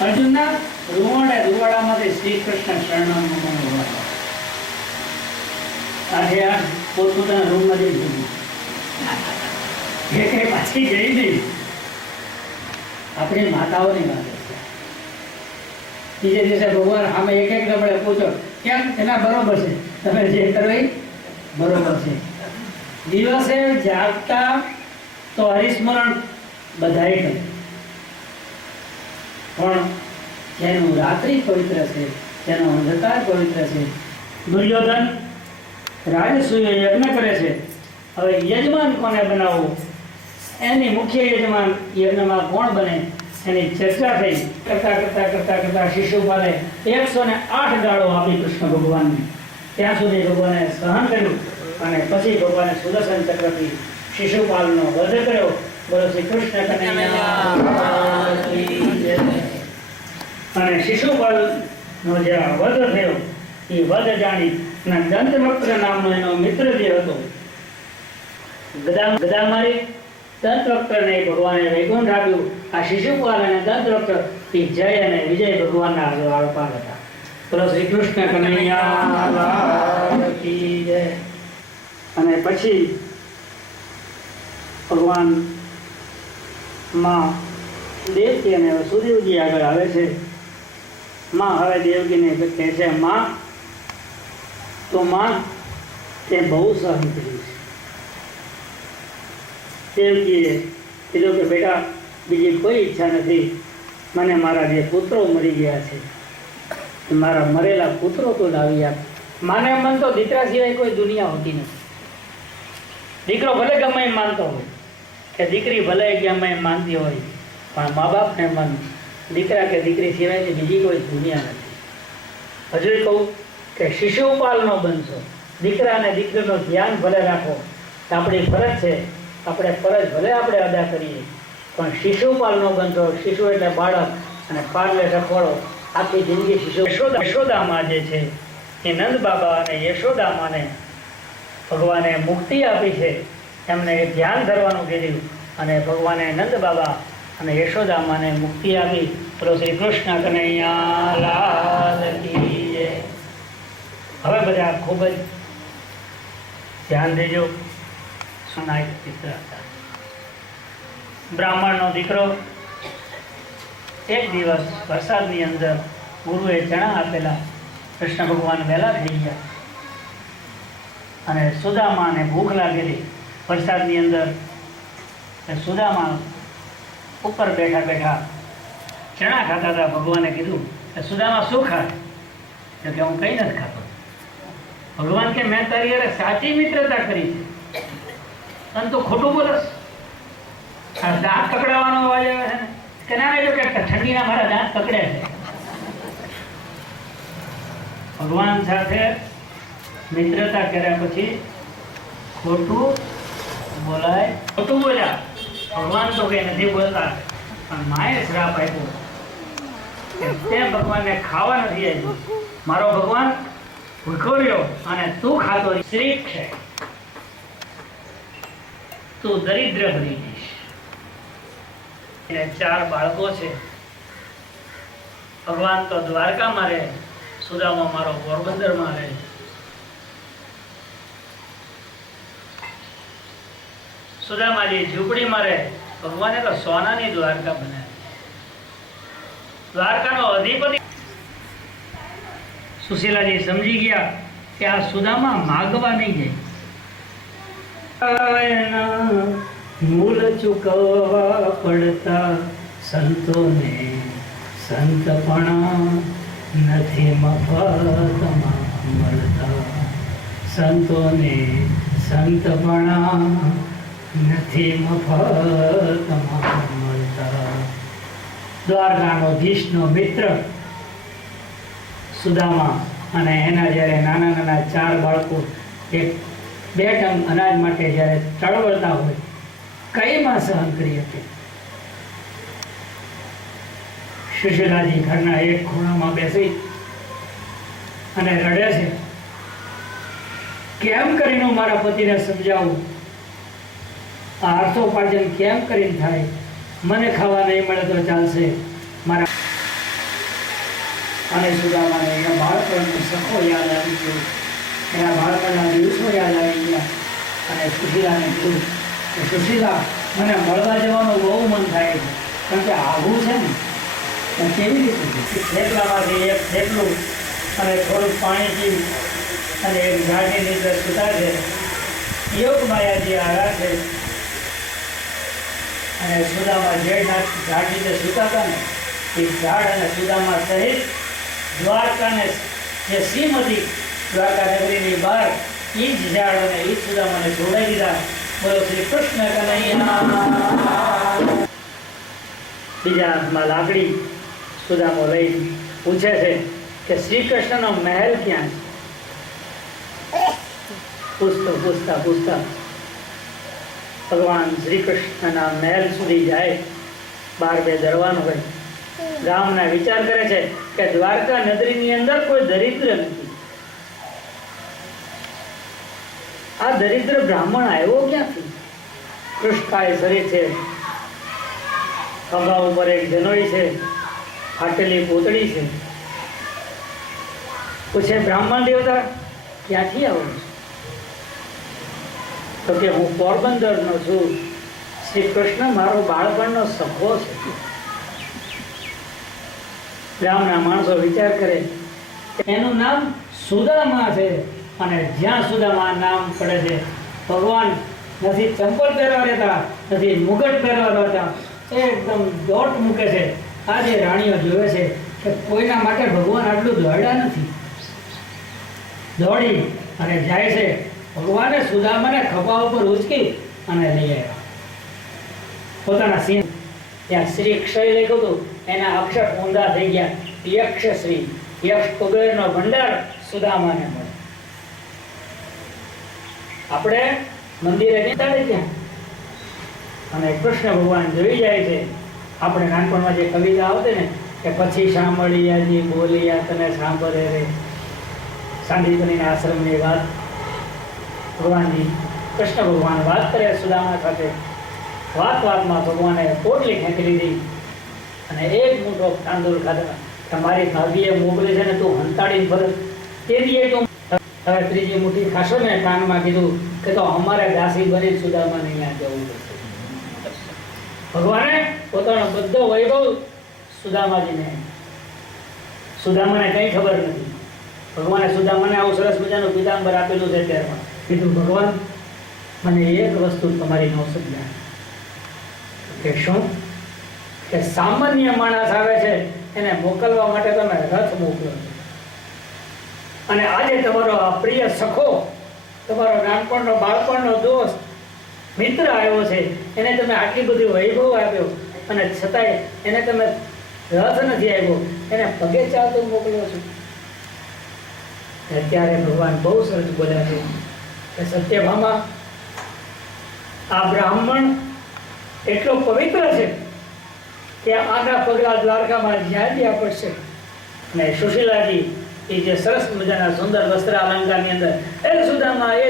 અર્જુનના રૂવાડામાંથી શ્રી કૃષ્ણ શરણમ આજે આ પોતપોતાના રૂમમાં જઈ દીધું એ કઈ પાછી ગઈ નહીં. આપણી માતાઓની વાત છે. બીજે દિવસે ભગવાન સામે એક નંબરે પૂછો કેમ એના બરોબર છે, તમે જે કરો એ બરોબર છે. દિવસે જાગતા તો હરિસ્મરણ બધાએ કરે, પણ જેનું રાત્રિ પવિત્ર છે, જેનો અંધકાર પવિત્ર છે. દુર્યોધન રાજસૂય યજ્ઞ કરે છે. હવે યજમાન કોને બનાવવું, એની મુખ્ય યજમાન યજ્ઞમાં કોણ બને એની ચર્ચા થઈ. કરતા શિશુપાલે 108 ગાળો આપી કૃષ્ણ ભગવાનને. ત્યાં સુધી ભગવાને સહન કર્યું અને પછી ભગવાને સુદર્શન ચક્રથી શિશુપાલનો વધ કર્યો. બોલો શ્રી કૃષ્ણ કનૈયા. અને શિશુપાલનો જે વધ થયો એ વધ જાણી અને દંતવક્ર નામનો એનો મિત્ર જે હતો, ગદા મારી દંતવક્રને ભગવાને વૈકુંઠ આપ્યું. આ શિશુપાલ અને દંતવક્ર એ જય અને વિજય ભગવાનના આળપાર હતા. બોલો શ્રી કૃષ્ણ કનૈયા. અને પછી ભગવાન માં દેવકી અને વસુદેવજી આગળ આવે છે. માં હવે દેવકીને કહે છે, માં તો માં તે બહુ સહન કર્યું છે. દેવકીએ કીધું કે બેટા બીજી કોઈ ઈચ્છા નથી, મને મારા જે પુત્રો મરી ગયા છે મારા મરેલા પુત્રો તો લાવી આપ. માને મન તો દીકરા સિવાય કોઈ દુનિયા હોતી નથી. દીકરો ભલે ગમે એમ માનતો હોય કે દીકરી ભલે ગમે એમ માનતી હોય, પણ મા બાપને મન દીકરા કે દીકરી સિવાયની બીજી કોઈ દુનિયા નથી. હજુ કહું કે શિશુપાલનો બનશો, દીકરા અને દીકરીનું ધ્યાન ભલે રાખો, આપણી ફરજ છે, આપણે ફરજ ભલે આપણે અદા કરીએ, પણ શિશુપાલનો બનશો. શિશુ એટલે બાળક અને પાલ એટલે રખોડો. આખી જિંદગી શિશુ. યશોદામાં જે છે એ નંદ બાબા અને યશોદામાને ભગવાને મુક્તિ આપી છે, એમને એ ધ્યાન ધરવાનું કીધું અને ભગવાને નંદ બાબા અને યશોદામાને મુક્તિ આપી. બોલો શ્રી કૃષ્ણ કનૈયા લાલ કી જય. હવે બધા ખૂબ જ ધ્યાન દેજો. સુનાય ચિત્ર હતા. બ્રાહ્મણનો દીકરો એક દિવસ વરસાદની અંદર ગુરુએ ચણા આપેલા. કૃષ્ણ ભગવાન વહેલા થઈ ગયા અને સુદામાને ભૂખ લાગેલી વરસાદની અંદર. સુદામા ઉપર બેઠા બેઠા ચણા ખાતા હતા. ભગવાને કીધું કે સુદામા શું ખાય? તો કે હું કંઈ નથી ખાતો. ભગવાન કે મેં તારી યારે સાચી મિત્રતા કરી છે, અને તું ખોટું બોલસ. દાંત કકડાવાનો અવાજ આવે છે ને કે ના જો કે ઠંડીના મારા દાંત કકડે છે. ભગવાન સાથે મિત્રતા કર્યા પછી ખોટું બોલાય? ખોટું બોલ્યા. ભગવાન તો કઈ નથી બોલતા, પણ માએ શ્રાપ આપ્યો કે તે ભગવાનને ખાવા નથી આપ્યું. મારો ભગવાન ભૂખો રહ્યો અને તું ખાતો શ્રીક છે, તું દરિદ્ર બની જઈશ. એને 4 બાળકો છે. ભગવાન તો દ્વારકામાં રહે, સુદામા મારો પોરબંદરમાં રહે. સુદામાજી ઝૂંપડીમાં રહે. ભગવાને તો સોનાની દ્વારકા બનાવી. દ્વારકાનો અધિપતિ. સુશીલાજી સમજી ગયા કે આ સુદામા માગવા નહીં જાય. મૂળ ચૂકવવા પડતા સંતોને સંતપણા નથી મફતમાં મળતા. સંતોને સંતપણા નથી મફતમાં મળતા. દ્વારકાનો ધીશનો મિત્ર સુદામા અને એના જ્યારે નાના નાના 4 બાળકો 1-2 ટંક અનાજ માટે જ્યારે ચળવળતા હોય, કઈ માં સહન કરી હતી? સુશીલાજી ઘરના એક ખૂણામાં બેસી અને રડે છે. કેમ કરીને હું મારા પતિને સમજાવું, આ અર્થોપાર્જન કેમ કરીને થાય? મને ખાવા નહીં મળે તો ચાલશે, મારા અને સુદામાને એના બાળપણનો સખો યાદ આવી ગયો, એના બાળપણના દિવસો યાદ આવી ગયા. અને સુશીલાને કીધું કે સુશીલા, મને મળવા જવાનું બહુ મન થાય છે, કારણ કે આવું છે ને કેવી રીતે થેપલામાંથી એક થેપલું અને થોડુંક પાણી પી અને એક ઝાડની નીચે સૂતા છે. યોગ માયાજી આવ્યા છે અને સુદામા જે ઝાડ નીચે સૂતા હતા ને એ ઝાડ અને સુદામા સહિત દ્વારકાને જે સીમ હતી દ્વારકા નગરીની બહાર એ જ ઝાડ અને એ જ સુદામાને જોડાઈ દીધા. બોલો શ્રી કૃષ્ણ કનૈયા. બીજા હાથમાં લાકડી સુદામો લઈ પૂછે છે કે શ્રી કૃષ્ણનો મહેલ ક્યાં છે? પૂછતા ભગવાન શ્રી કૃષ્ણના મહેલ સુધી જાય. 12 દરવાનો હોય. ગામના વિચાર કરે છે કે દ્વારકા નગરીની અંદર કોઈ દરિદ્ર નથી. આ દરિદ્ર બ્રાહ્મણ આવ્યો ક્યાંથી? કૃષ્ણકાય શરીર છે, ખંભા ઉપર એક જનોઈ છે, ફાટેલી પોતળી છે. પૂછે બ્રાહ્મણ દેવતા ક્યાંથી આવો છો? તો કે હું પોરબંદરનો છું. શ્રી કૃષ્ણ મારો બાળપણનો સખો છે. ગામના માણસો વિચાર કરે એનું નામ સુદામા છે અને જ્યાં સુદામા નામ પડે છે ભગવાન નથી ચંપલ પહેરવા રહેતા, નથી મુગટ પહેરવા રહેતા, એકદમ દોટ મૂકે છે. આજે રાણીઓ જોવે છે કે કોઈના માટે ભગવાન આટલું દોડ્યા નથી. દોડી અને જાય છે. ભગવાને સુદામાને ખભા ઉપર ઉચકી અને લઈ આવ્યા પોતાના સિંહ. ત્યાં શ્રી અક્ષય લખ્યું હતું, એના અક્ષર ઊંધા થઈ ગયા. યક્ષશ્રી, યક્ષ કુબેરનો ભંડાર સુદામાને મળે. આપણે મંદિરે નીકળે ત્યાં અને કૃષ્ણ ભગવાન જોઈ જાય છે. આપણે નાનપણમાં જે કવિતા આવતી ને કે પછી સાંભળિયાજી બોલિયા તને સાંભળે રે, સાંદીપનીના આશ્રમની વાત ભગવાનજી કૃષ્ણ ભગવાન વાત કરે સુદામા સાથે. વાતમાં ભગવાને પોટલી ખેંચી લીધી અને એક મોટો તાંદૂળ ખાધા. તમારી ભાભીએ મોકલી છે ને તું હંતાડીને ભરત તે દીએ તું હવે ત્રીજી મુઠ્ઠી ખાશો ને કાનમાં કીધું કે તો અમારે દાસી બની સુદામાને અહીંયા જવું પડશે. ભગવાને પોતાનો બધો વૈભવ સુદામાજીને. સુદામાને કંઈ ખબર નથી. ભગવાને સુદામાને આવું સરસ મજાનું પીતાંબર આપેલું છે. ત્યારમાં કીધું ભગવાન મને એક વસ્તુ તમારી ન સમજાય કે શું? કે સામાન્ય માણસ આવે છે એને મોકલવા માટે તમે રથ મોકલો છો અને આજે તમારો આ પ્રિય સખો, તમારો નાનપણનો બાળપણનો દોસ્ત મિત્ર આવ્યો છે, એને તમે આટલી બધી વૈભવ આપ્યો અને છતાંય એને તમે રથ નથી આવ્યો, એને પગે ચાલતો મોકલ્યો છો. ત્યારે ભગવાન બહુ સરસ બોલ્યા છે કે સત્યભામા, આ બ્રાહ્મણ એટલો પવિત્ર છે કે આના પગલા દ્વારકામાં જ્યાં ત્યાં પડશે. અને સુશીલાજી એ જે સરસ મજાના સુંદર વસ્ત્ર અલંકારની અંદર એ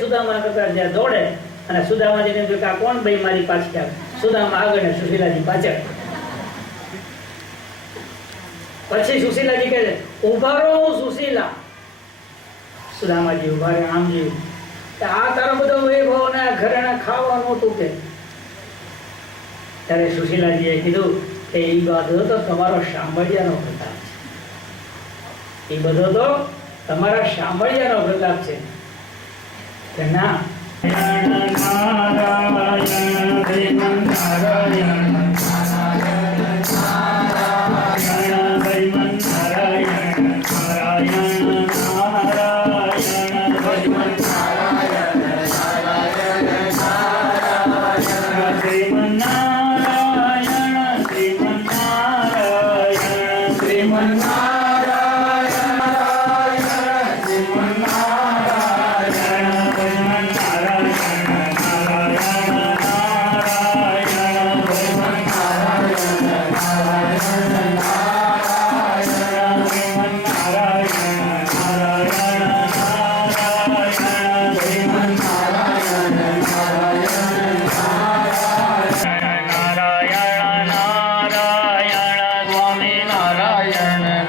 સુદામા કરતા જ્યાં દોડે અને સુદામાજીને જો કે કોણ ભાઈ મારી પાછી આવે, સુદામા આગળ ને સુશીલાજી પાછળ. પછી સુશીલાજી કહે છે ઉભા રહો સુશીલા. સુદામાજી ઉભા રહે. આમ જોયું આ તારો બધો વૈભવ ને ઘરેણા ખાવા નહોતું કે. ત્યારે સુશીલાજીએ કીધું કે એ બધો તો તમારો સાંભળ્યાનો પ્રતાપ છે. એ બધો તો તમારા સાંભળ્યાનો પ્રતાપ છે કે ના. નારાયણ